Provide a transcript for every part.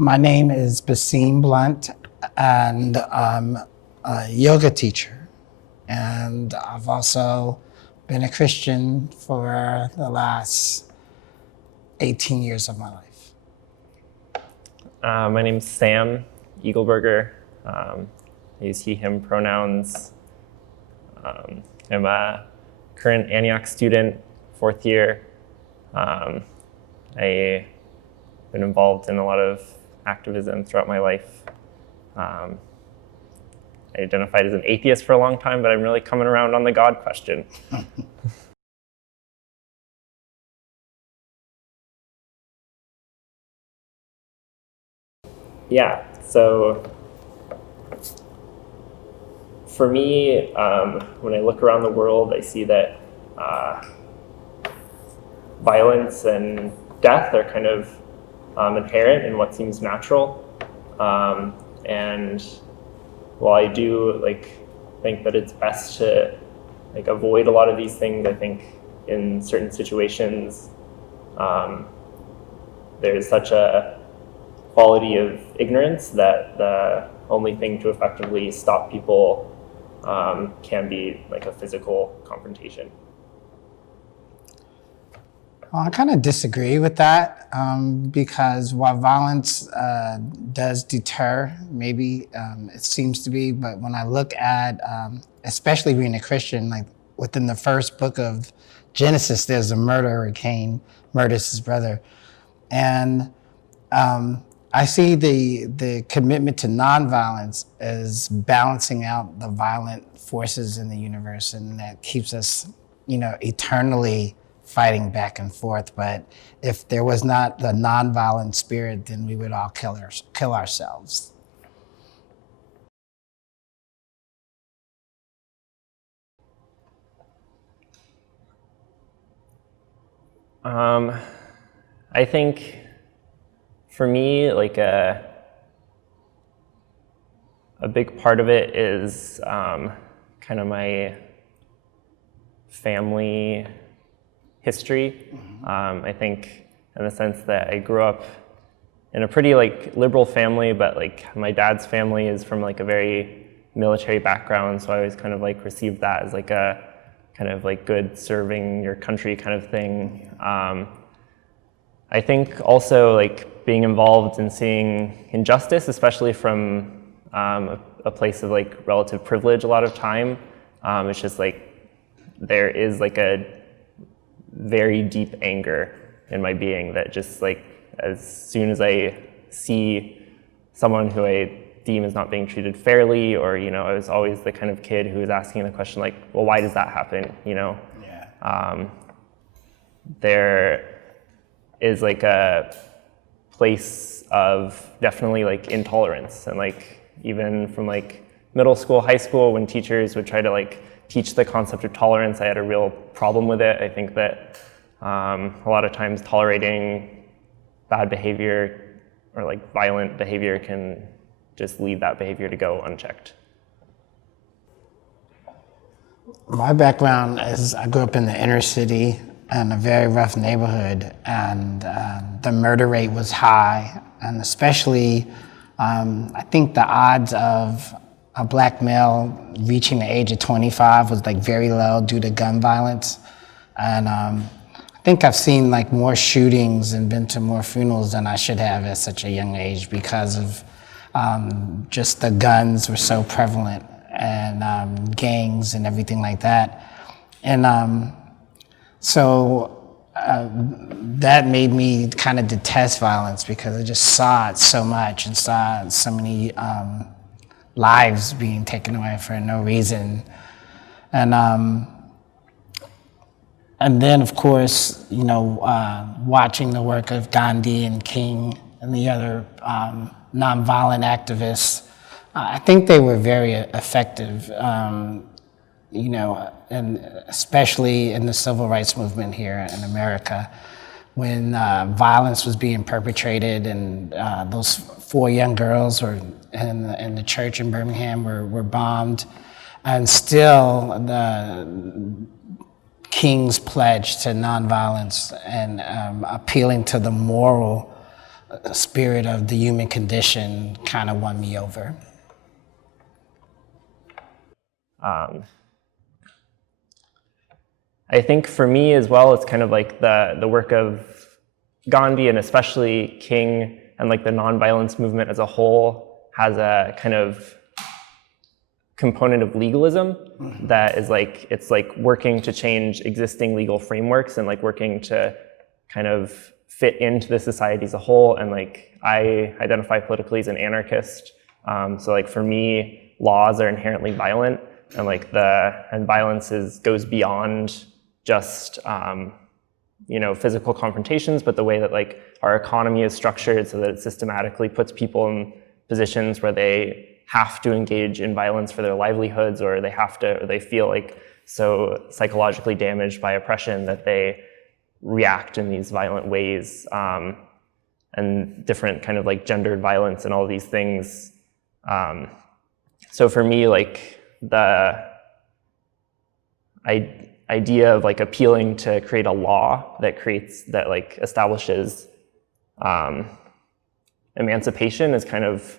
My name is Basim Blunt, and I'm a yoga teacher. And I've also been a Christian for the last 18 years of my life. My name's Sam Eagleburger. I use he, him pronouns. I'm a current Antioch student, 4th year. I've been involved in a lot of activism throughout my life. I identified as an atheist for a long time, but I'm really coming around on the God question. Yeah, so for me, when I look around the world, I see that violence and death are kind of inherent in what seems natural. And while I do think that it's best to avoid a lot of these things, I think in certain situations there's such a quality of ignorance that the only thing to effectively stop people can be a physical confrontation. Well, I kind of disagree with that because while violence does deter, maybe it seems to be, but when I look at, especially being a Christian, within the first book of Genesis, there's a murderer, Cain murders his brother. And I see the commitment to nonviolence as balancing out the violent forces in the universe, and that keeps us, eternally fighting back and forth. But if there was not the nonviolent spirit, then we would all kill ourselves. I think for me, a big part of it is kind of my family history. I think in the sense that I grew up in a pretty liberal family, but my dad's family is from a very military background, so I always kind of received that as a kind of good serving your country kind of thing. I think also being involved in seeing injustice, especially from a place of relative privilege a lot of time, it's just there is a very deep anger in my being that just as soon as I see someone who I deem as not being treated fairly, or I was always the kind of kid who was asking the question well, why does that happen? Yeah. There is a place of definitely intolerance, and even from middle school, high school, when teachers would try to teach the concept of tolerance, I had a real problem with it. I think that a lot of times tolerating bad behavior or violent behavior can just lead that behavior to go unchecked. My background is I grew up in the inner city in a very rough neighborhood, and the murder rate was high, and especially I think the odds of a black male reaching the age of 25 was very low due to gun violence. And I think I've seen more shootings and been to more funerals than I should have at such a young age because of just the guns were so prevalent, and gangs and everything like that. And so that made me kind of detest violence because I just saw it so much and saw so many lives being taken away for no reason. And then, of course, watching the work of Gandhi and King and the other nonviolent activists, I think they were very effective, and especially in the civil rights movement here in America, when violence was being perpetrated, and those 4 young girls were in the church in Birmingham were bombed, and still the King's pledge to nonviolence and appealing to the moral spirit of the human condition kind of won me over. I think for me as well, it's kind of like the work of Gandhi and especially King and like the nonviolence movement as a whole has a kind of component of legalism that is like, it's like working to change existing legal frameworks and like working to kind of fit into the society as a whole. And like, I identify politically as an anarchist. So like for me, laws are inherently violent, and like violence goes beyond just physical confrontations, but the way that like our economy is structured so that it systematically puts people in positions where they have to engage in violence for their livelihoods, or they feel like so psychologically damaged by oppression that they react in these violent ways, and different kind of like gendered violence and all these things. So for me, like the idea of like appealing to create a law that like establishes emancipation is kind of,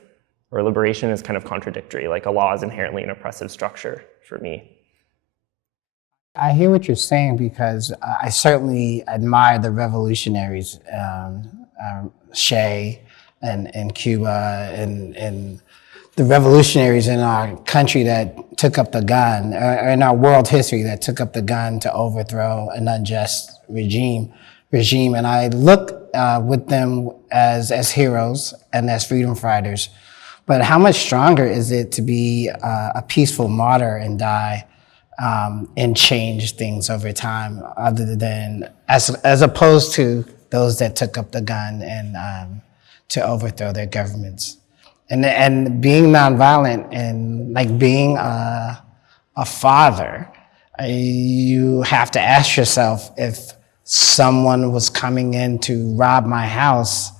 or liberation is kind of contradictory. Like a law is inherently an oppressive structure for me. I hear what you're saying because I certainly admire the revolutionaries, Che and Cuba, and the revolutionaries in our country that took up the gun, or in our world history that took up the gun to overthrow an unjust regime. And I look with them as heroes and as freedom fighters. But how much stronger is it to be a peaceful martyr and die and change things over time, other than as opposed to those that took up the gun and to overthrow their governments, and being nonviolent and like being a father, you have to ask yourself, if someone was coming in to rob my house,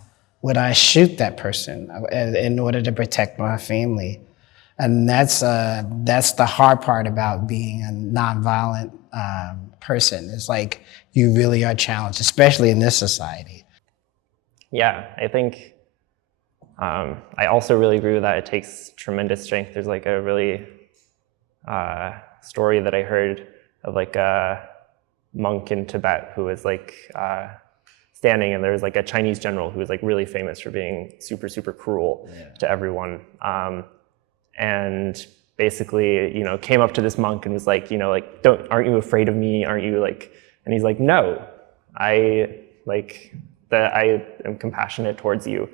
would I shoot that person in order to protect my family? And that's the hard part about being a nonviolent person. It's like you really are challenged, especially in this society. Yeah, I think I also really agree with that. It takes tremendous strength. There's like a really story that I heard of like a monk in Tibet who was like standing, and there was like a Chinese general who was like really famous for being super, super cruel to everyone. And basically, came up to this monk and was like, aren't you afraid of me? Aren't you like, and he's like, no, I am compassionate towards you.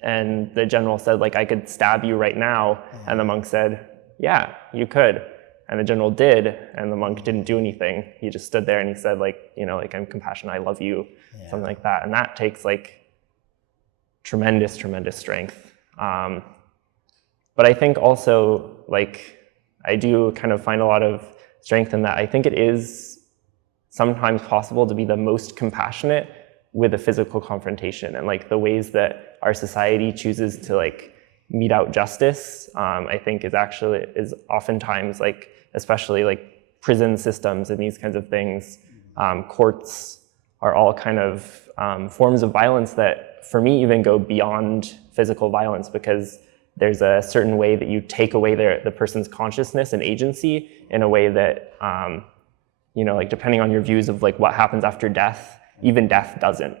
And the general said, like, I could stab you right now. And the monk said, yeah, you could. And the general did, and the monk didn't do anything. He just stood there and he said, like, I'm compassionate, I love you, something like that. And that takes like tremendous, tremendous strength. But I think also, like, I do kind of find a lot of strength in that. I think it is sometimes possible to be the most compassionate with a physical confrontation, and like the ways that our society chooses to like mete out justice, I think is oftentimes like, especially like prison systems and these kinds of things, courts are all kind of forms of violence that for me even go beyond physical violence, because there's a certain way that you take away the person's consciousness and agency in a way that, like depending on your views of like what happens after death, even death doesn't.